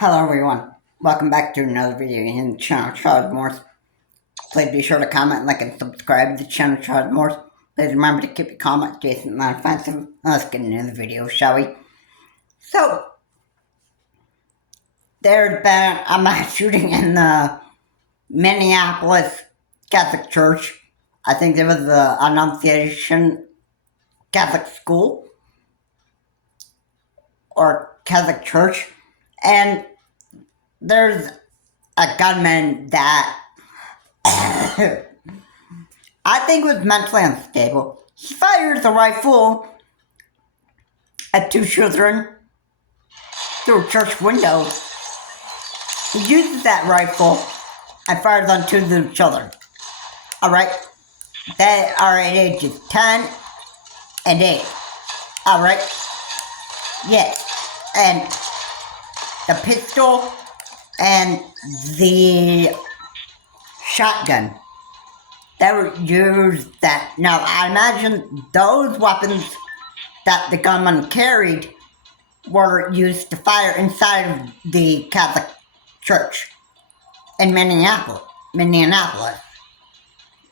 Hello everyone, welcome back to another video in the channel Charles Morse. Please be sure to comment, like, and subscribe to the channel Charles Morse. Please remember to keep your comments decent and not offensive. Let's get into the video, shall we? So, there's been a mass shooting in the Minneapolis Catholic Church. I think there was the Annunciation Catholic School or Catholic Church, and there's a gunman that I think was mentally unstable. He fires a rifle at two children through a church window. He uses that rifle and fires on two of the children. Alright? They are at ages 10 and 8. Alright? Yes. And the pistol and the shotgun that were used that. Now, I imagine those weapons that the gunman carried were used to fire inside of the Catholic Church in Minneapolis.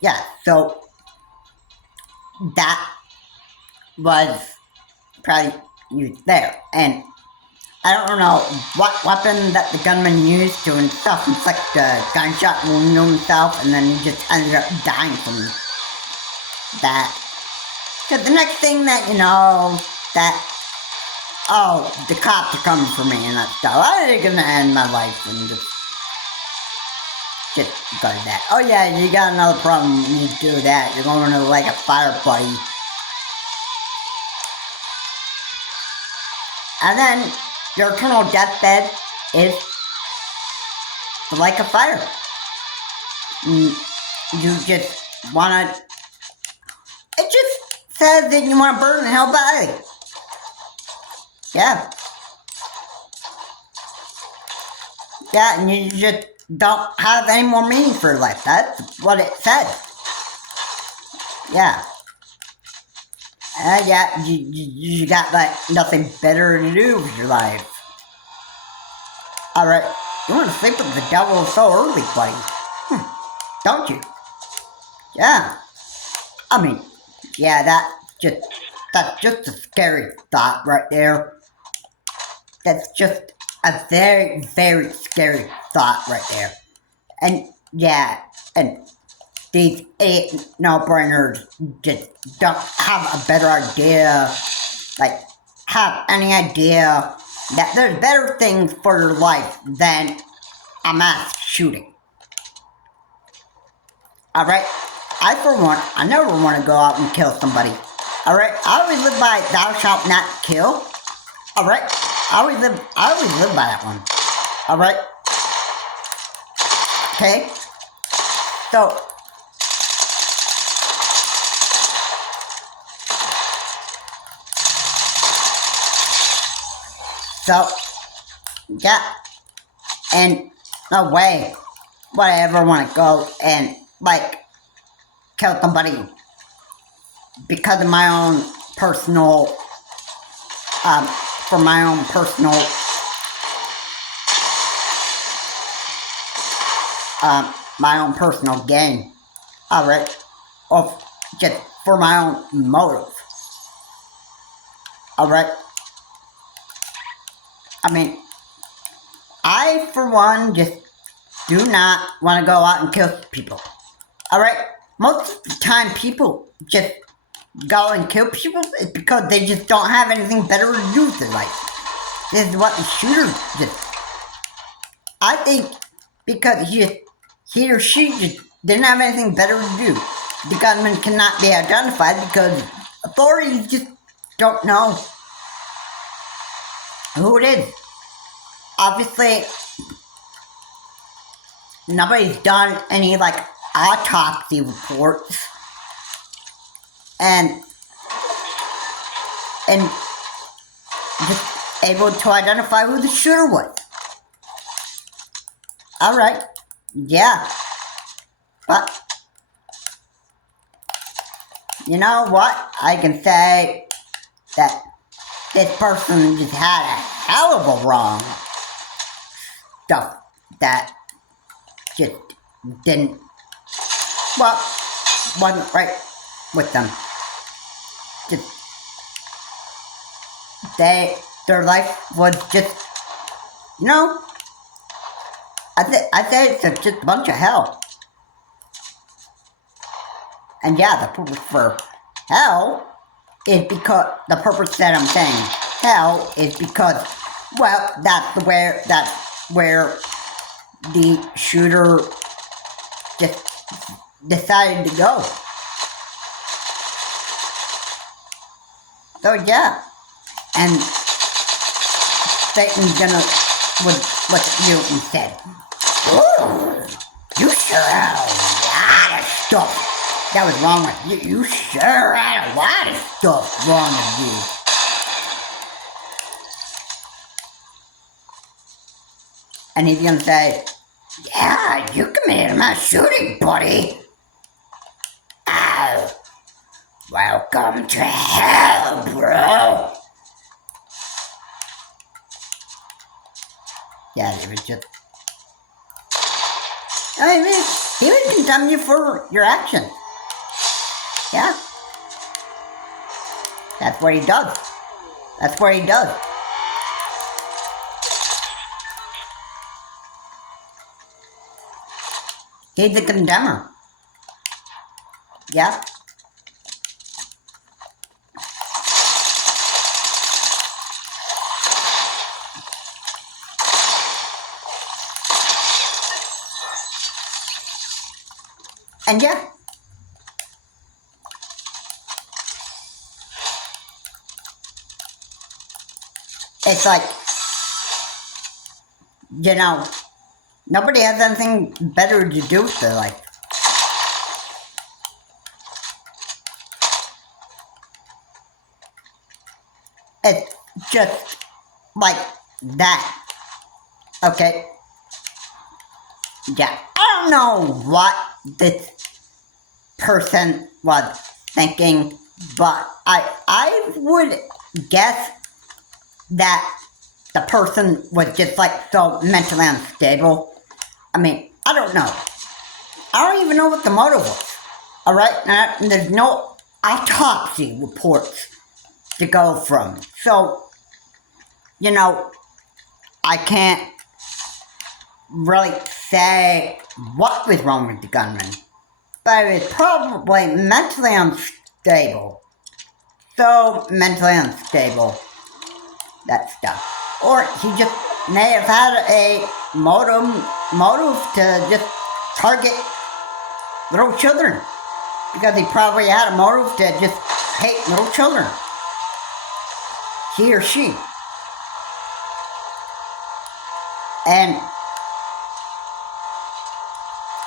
Yeah, so that was probably used there. And I don't know what weapon that the gunman used to inflict a gunshot wound on himself, and then he just ended up dying from that. Because the next thing that you know, the cops are coming for me and that stuff. I'm gonna end my life and just go to that. Oh yeah, you got another problem when you do that. You're going to like a fire party. And then your eternal deathbed is like a fire. You just wanna, it just says that you wanna burn in hell badly. Yeah. Yeah, and you just don't have any more meaning for your life. That's what it said. Yeah. Yeah, you got like nothing better to do with your life. Alright, you want to sleep with the devil so early, buddy? Don't you? Yeah. I mean, yeah, that's just a scary thought right there. That's just a very, very scary thought right there. And yeah, and these no-brainers just don't have a better idea, like, have any idea that there's better things for your life than a mass shooting. Alright? I, for one, I never want to go out and kill somebody. Alright? I always live by thou shalt not kill. Alright? I always live by that one. Alright? Okay? So, yeah, and no way would I ever want to go and, like, kill somebody because of my own personal, for my own personal, gain, alright, or just for my own motive, alright. I mean, I, for one, just do not want to go out and kill people. Alright? Most of the time, people just go and kill people is because they just don't have anything better to do with their life. This is what the shooter just... I think because he or she just didn't have anything better to do. The gunman cannot be identified because authorities just don't know who it is. Obviously, nobody's done any, like, autopsy reports and just able to identify who the shooter was. Alright, yeah. But, you know what? I can say that this person just had a hell of a wrong. stuff that just didn't, well, wasn't right with them. Just, their life was just, you know, I say it's just a bunch of hell. And yeah, the purpose for hell is because, the purpose that I'm saying hell is because, well, that's where the shooter just decided to go. So yeah, and Satan's would look at you and say, "Ooh, you sure have a lot of stuff that was wrong with you. You sure had a lot of stuff wrong with you." And he's gonna say, "Yeah, you committed a mass shooting, buddy. Oh, welcome to hell, bro." Yeah, it was just, I mean, he would condemn you for your actions. Yeah. That's what he does. That's what he does. He's a condemner. Yeah. And yeah. It's like, you know, nobody has anything better to do with their life. It's just like that. Okay? Yeah. I don't know what this person was thinking, but I would guess that the person was just like so mentally unstable. I mean, I don't know. I don't even know what the motive was. Alright? There's no autopsy reports to go from. So, you know, I can't really say what was wrong with the gunman. But it was probably mentally unstable. So mentally unstable. That stuff. Or he just may have had a motive to just target little children. Because he probably had a motive to just hate little children. He or she. And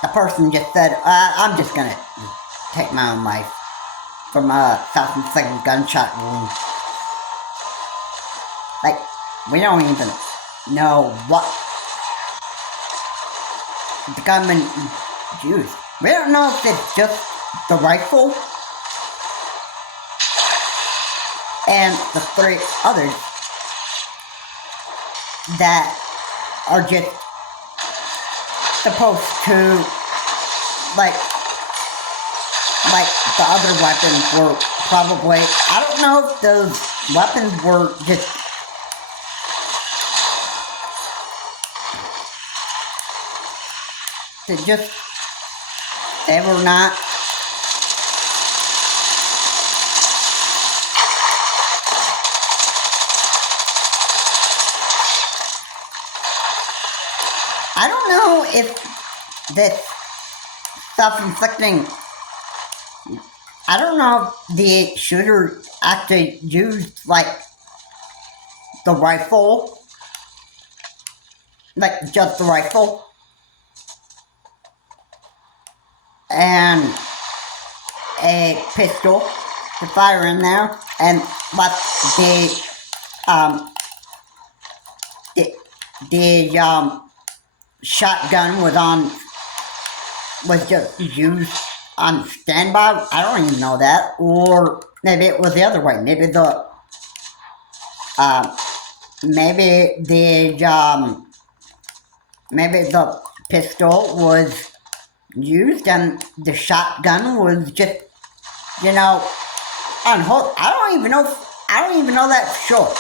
the person just said, I'm just gonna take my own life from a self-inflicted gunshot wound. Like, we don't even know what the gunman used. We don't know if it's just the rifle and the 3 others that are just supposed to, like the other weapons were probably, I don't know if those weapons were just they were not I don't know if this self-inflicting, I don't know if the shooter actually used, like, the rifle, like, just the rifle, and a pistol to fire in there, and but the shotgun was just used on standby. I don't even know that. Or maybe it was the other way. Maybe the maybe the pistol was used and the shotgun was just, on hold. I don't even know that for sure.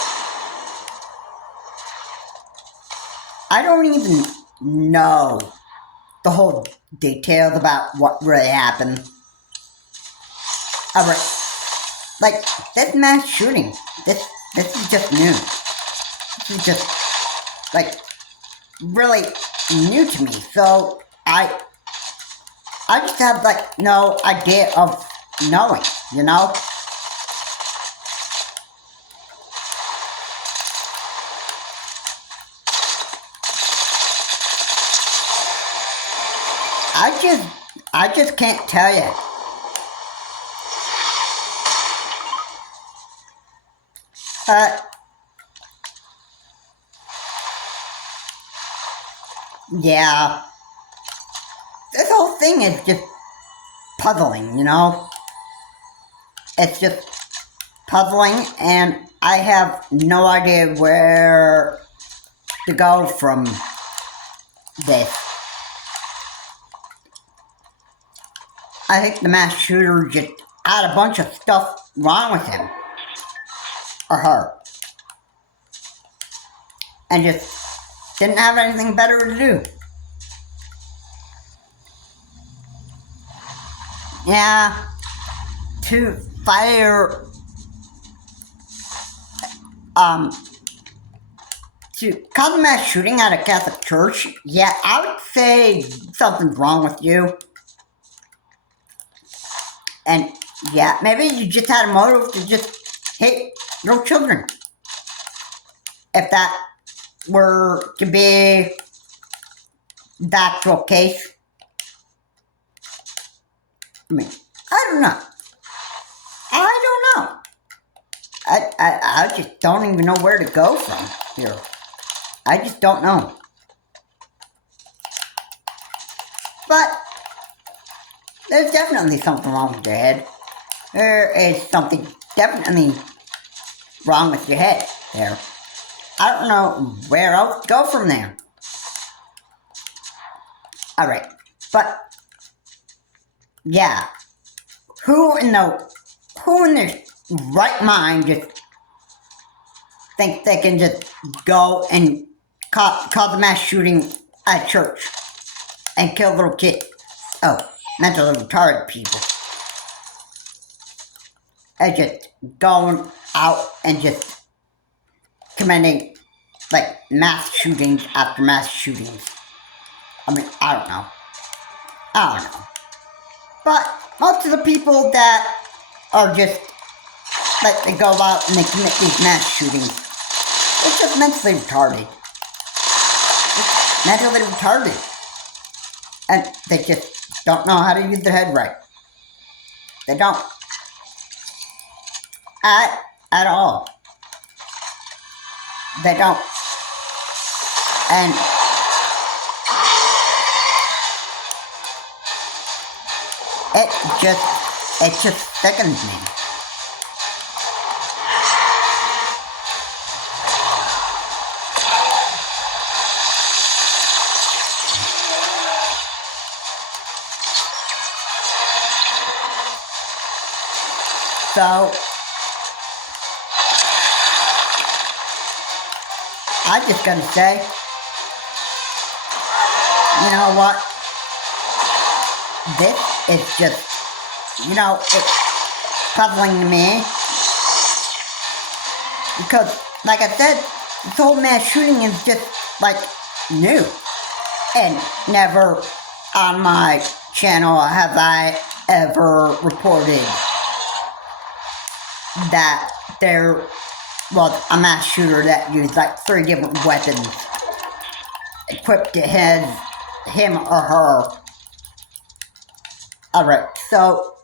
I don't even know the whole details about what really happened. Like, this mass shooting, this is just new. This is just, like, really new to me. So, I just have, like, no idea of knowing, I just can't tell you. Yeah. This whole thing is just puzzling, It's just puzzling, and I have no idea where to go from this. I think the mass shooter just had a bunch of stuff wrong with him. Or her. And just didn't have anything better to do. Yeah. To fire... to cause a mass shooting at a Catholic church, yeah, I would say something's wrong with you. And yeah, maybe you just had a motive to just hate little children. If that were to be the actual case. I mean, I don't know. I just don't even know where to go from here. I just don't know. But there's definitely something wrong with your head. There is something definitely wrong with your head there. I don't know where else to go from there. Alright, but yeah. Who in their right mind just think they can just go and cause a mass shooting at church and kill little kids? Oh, mentally retarded people. And just going out and just committing, like, mass shootings after mass shootings. I mean, I don't know. But most of the people that are just, like, they go out and they commit these mass shootings, they're just mentally retarded. Just mentally retarded. And they just don't know how to use their head right. They don't. At all. They don't. And it just sickens me. So I just gotta say, you know what? This is just, it's puzzling to me. Because, like I said, this whole mass shooting is just, like, new. And never on my channel have I ever reported that there was a mass shooter that used, like, 3 different weapons equipped to him or her. Alright, so,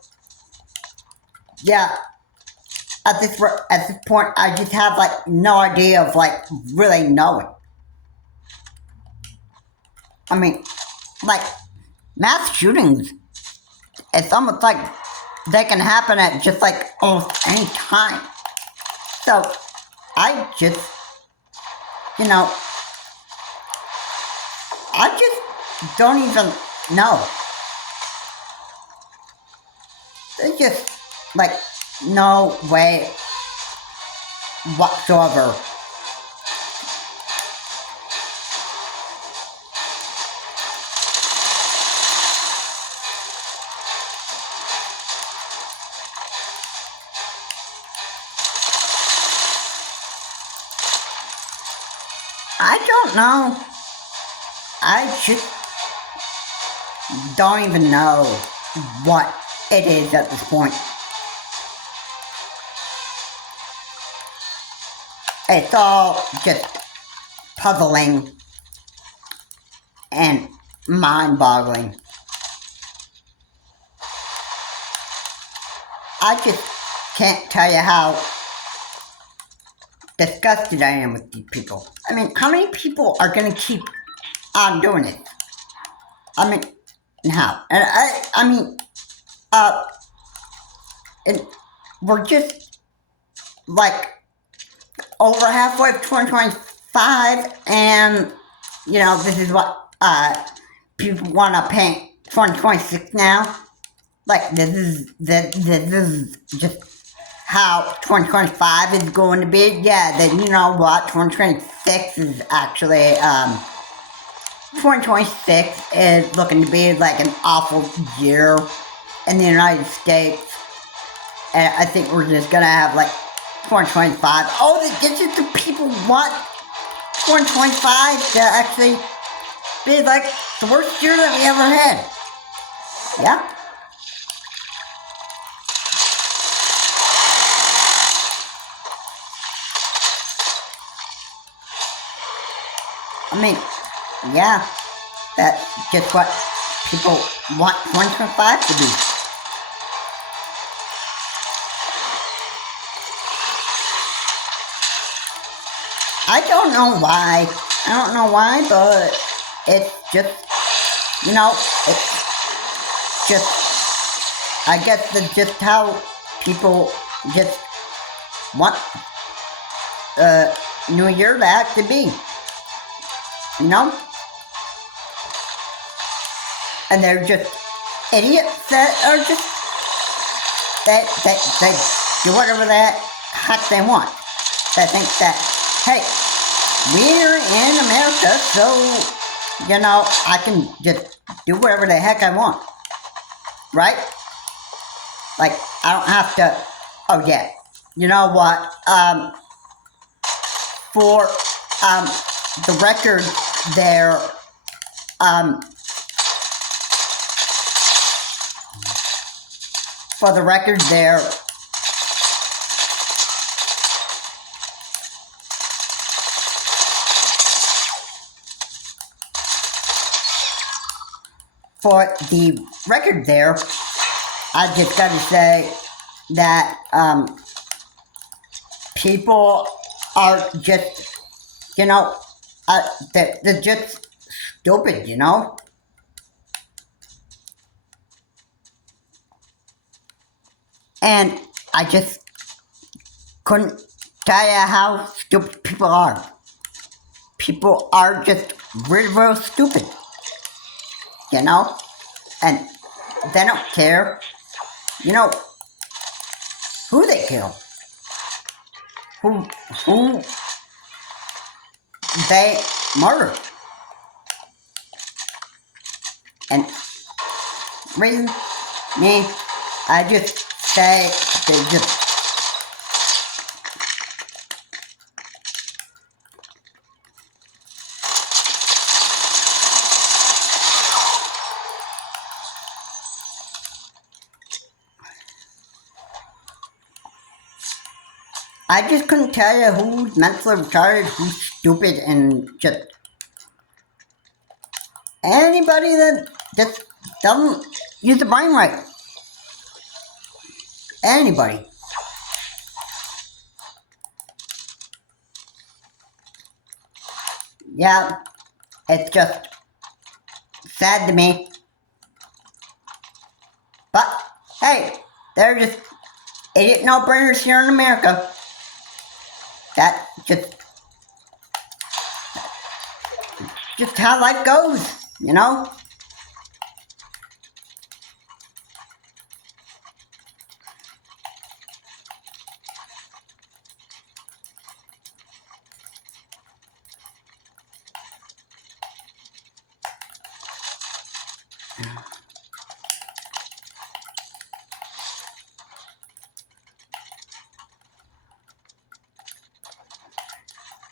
yeah, at this point, I just have, like, no idea of, like, really knowing. I mean, like, mass shootings, it's almost like they can happen at just, like, almost any time. So, I just, I just don't even know. There's just, like, no way whatsoever. I don't know. I just don't even know what it is at this point. It's all just puzzling and mind-boggling. I just can't tell you how disgusted I am with these people. I mean, how many people are gonna keep on doing it? I mean, how? And I mean, and we're just like over halfway of 2025, and you know, this is what people want to paint 2026 now. Like, this is just how 2025 is going to be. Yeah, then you know what, 2026 is actually 2026 is looking to be like an awful year in the United States, and I think we're just gonna have like 2025. Oh, this is the people want 2025 to actually be like the worst year that we ever had. Yeah. I mean, yeah, that's just what people want 2025 to be. I don't know why, but it's just, you know, it's just, I guess that's just how people just want New Year to actually be. You know? And they're just idiots that are just, they do whatever the heck they want. They think that, hey, we're in America, so, you know, I can just do whatever the heck I want. Right? Like, I don't have to, oh yeah, you know what, for, the record there, for the record there, I just gotta say that, people are just, you know, they're just stupid, you know? And I just couldn't tell you how stupid people are. People are just real stupid, you know? And they don't care, you know, who they kill. Who they murder. And reason me, I just say they just, I just couldn't tell you who's mentally retarded, who's stupid, and just anybody that just doesn't use the brain right. Anybody. Yeah, it's just sad to me. But, hey, they're just idiot no-brainers here in America. That just, just how life goes, you know?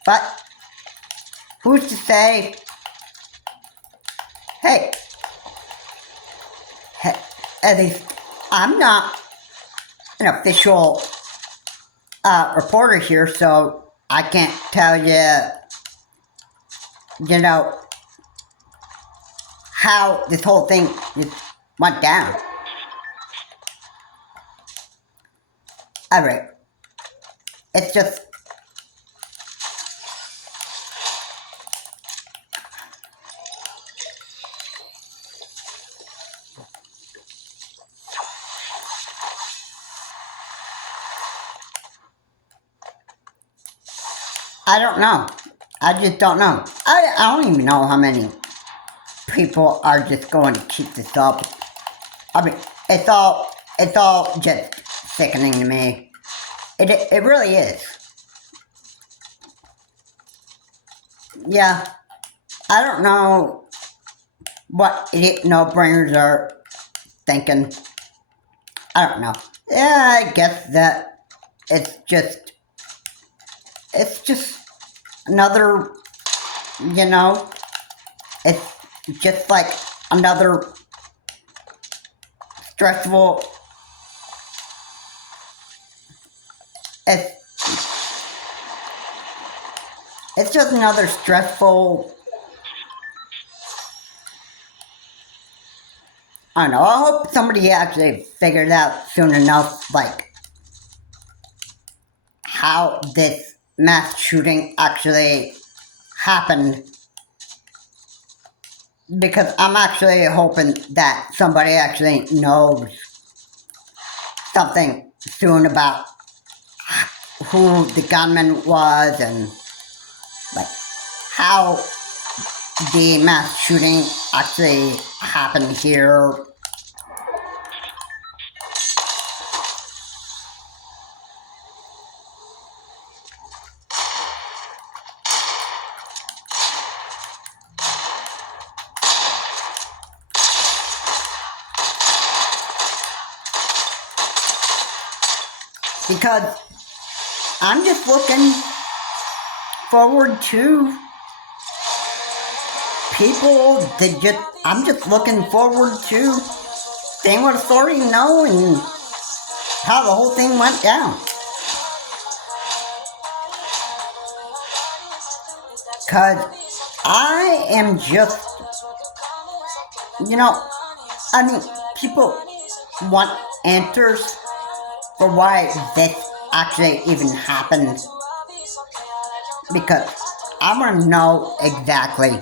But who's to say, hey, at least I'm not an official reporter here, so I can't tell you, you know, how this whole thing just went down. Alright. It's just, I don't know. I just don't know. I don't even know how many people are just going to keep this up. I mean, it's all just sickening to me. It really is. Yeah, I don't know what idiot no-brainers are thinking. I don't know. Yeah, I guess that it's just another, you know, it's just like another stressful, it's just another stressful, I don't know, I hope somebody actually figures out soon enough, like, how this mass shooting actually happened. Because I'm actually hoping that somebody actually knows something soon about who the gunman was and like how the mass shooting actually happened here. Because I'm just looking forward to people that I'm just looking forward to seeing what the story know and how the whole thing went down. Cause I am just, you know, I mean, people want answers for why this actually even happened. Because I want to know exactly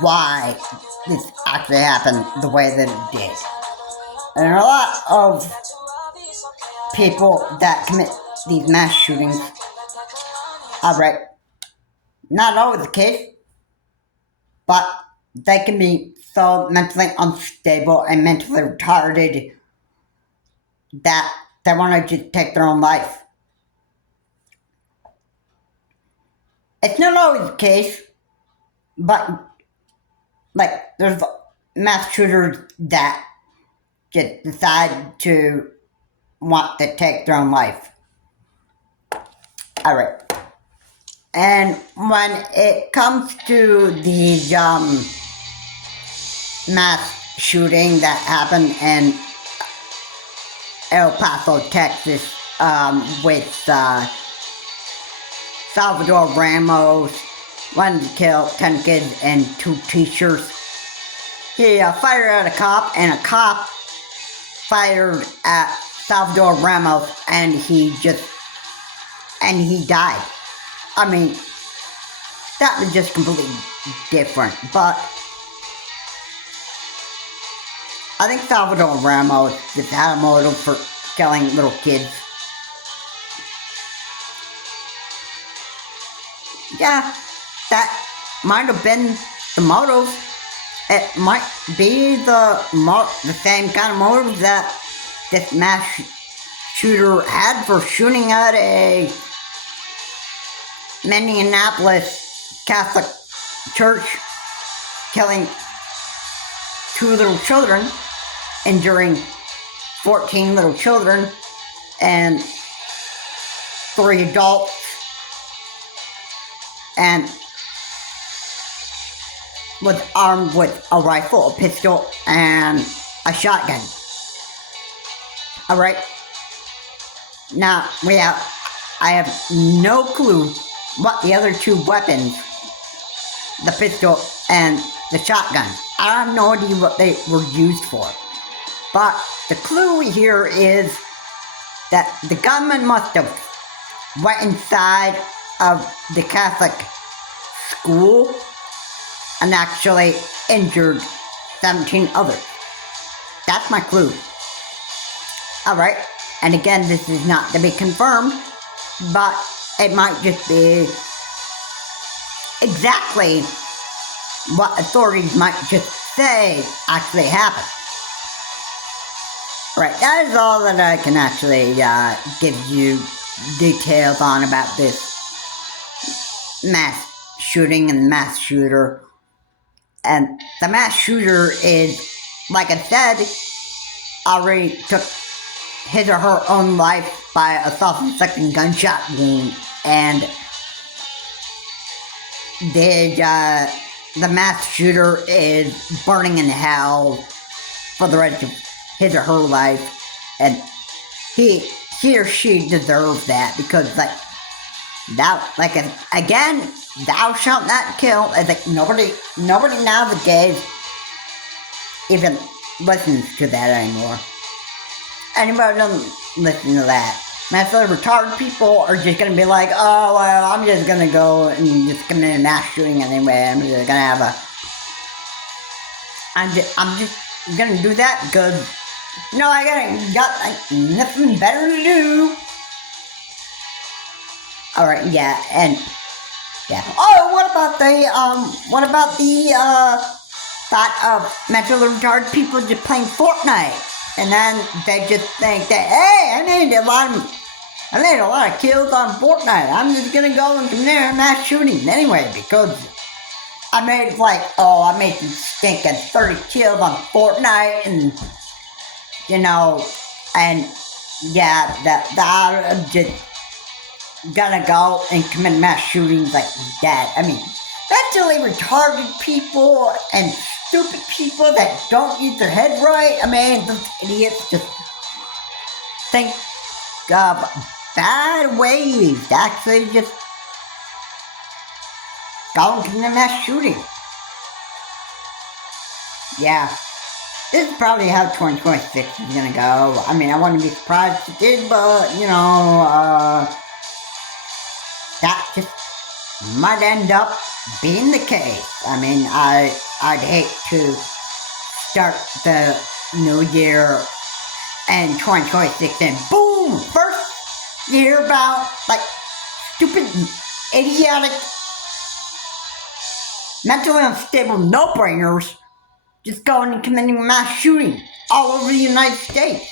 why this actually happened the way that it did. And a lot of people that commit these mass shootings, alright, not always the case, but they can be so mentally unstable and mentally retarded that they want to just take their own life. It's not always the case, but like there's mass shooters that just decide to want to take their own life. Alright. And when it comes to the mass shooting that happened in El Paso, Texas, with Salvador Ramos, wanted to kill 10 kids and 2 teachers. He fired at a cop, and a cop fired at Salvador Ramos, and he died. I mean, that was just completely different, but I think Salvador Ramos just had a motive for killing little kids. Yeah, that might have been the motive. It might be the same kind of motive that this mass shooter had for shooting at a Minneapolis Catholic church, killing 2 little children, injuring 14 little children, and 3 adults, and was armed with a rifle, a pistol, and a shotgun. Alright? Now, I have no clue what the other 2 weapons, the pistol and the shotgun, I have no idea what they were used for. But the clue here is that the gunman must have went inside of the Catholic school and actually injured 17 others. That's my clue. Alright, and again, this is not to be confirmed, but it might just be exactly what authorities might just say actually happened. Right, that is all that I can actually give you details on about this mass shooting and mass shooter. And the mass shooter is, like I said, already took his or her own life by a self-inflicting gunshot wound, and the mass shooter is burning in hell for the rest of his or her life, and he or she deserves that, because again, thou shalt not kill. It's like nobody nowadays even listens to that anymore. Anybody doesn't listen to that. Mentally retarded people are just gonna be like, oh well, I'm just gonna go and just commit a mass shooting anyway. I'm just gonna I'm just gonna do that because I got nothing better to do. Alright, yeah, and yeah. Oh, what about the thought of mentally retarded people just playing Fortnite? And then they just think that, hey, I made a lot of kills on Fortnite. I'm just gonna go and commit a mass shooting anyway, because I made some stinking 30 kills on Fortnite, and and yeah, that I'm just gonna go and commit mass shootings like that. I mean, mentally retarded people and stupid people that don't use their head right. I mean, those idiots just think of bad ways to actually just go and commit mass shooting. Yeah. This is probably how 2026 is gonna go. I mean, I wouldn't be surprised if it did, but, that just might end up being the case. I mean, I'd hate to start the new year and 2026 and boom! First you hear about, stupid, idiotic, mentally unstable no-brainers just going and committing mass shooting all over the United States.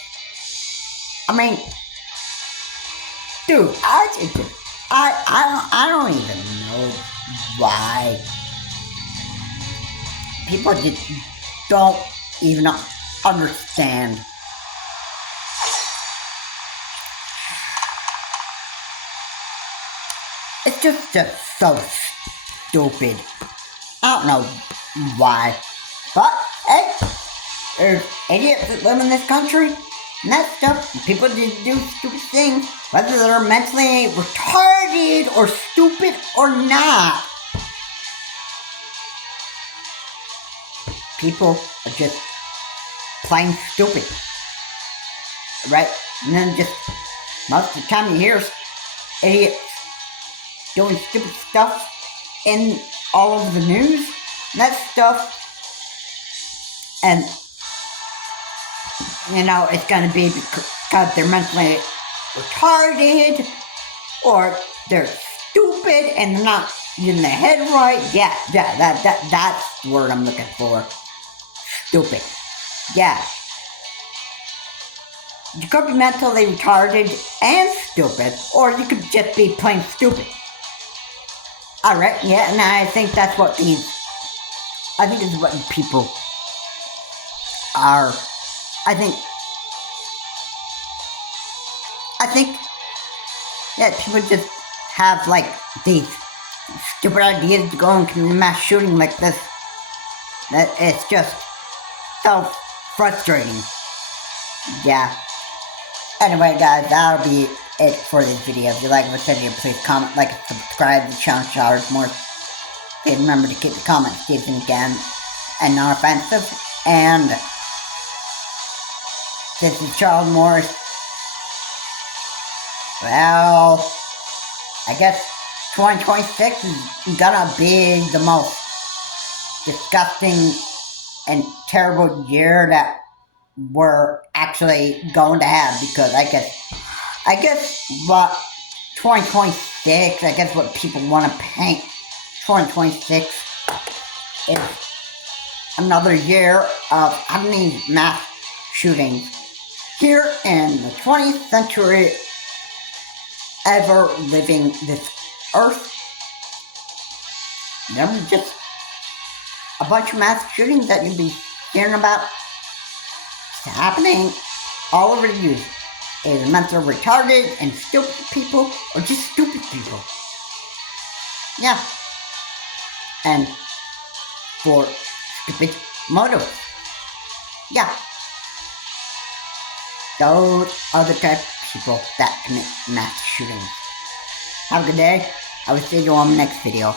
I mean, dude, I don't even know why people just don't even understand. It's just so stupid. I don't know why. But, hey, there's idiots that live in this country, and that stuff, people just do stupid things, whether they're mentally retarded or stupid or not. People are just plain stupid, right? And then just, most of the time you hear idiots doing stupid stuff in all over the news, and that stuff. And, it's going to be because they're mentally retarded, or they're stupid and they're not in the head right? Yeah, that's the word I'm looking for. Stupid. Yeah. You could be mentally retarded and stupid, or you could just be plain stupid. Alright, yeah, and I think that's what this is what people are. I think that people just have like these stupid ideas to go and commit mass shooting like this. That it's just so frustrating. Yeah. Anyway, guys, that'll be it for this video. If you like this video, please comment, like, and subscribe to the channel for more. Please remember to keep the comments decent again and non offensive. And this is Charles Morris. Well, I guess 2026 is gonna be the most disgusting and terrible year that we're actually going to have, because I guess what 2026, I guess what people want to paint 2026 is another year of having mass shootings here in the 20th century ever living this earth. There was just a bunch of mass shootings that you'd be hearing about happening all over the news. Either mentally retarded and stupid people, or just stupid people. Yeah. And for stupid motives. Yeah. Those are the type of people that commit mass shootings. Have a good day. I will see you on the next video.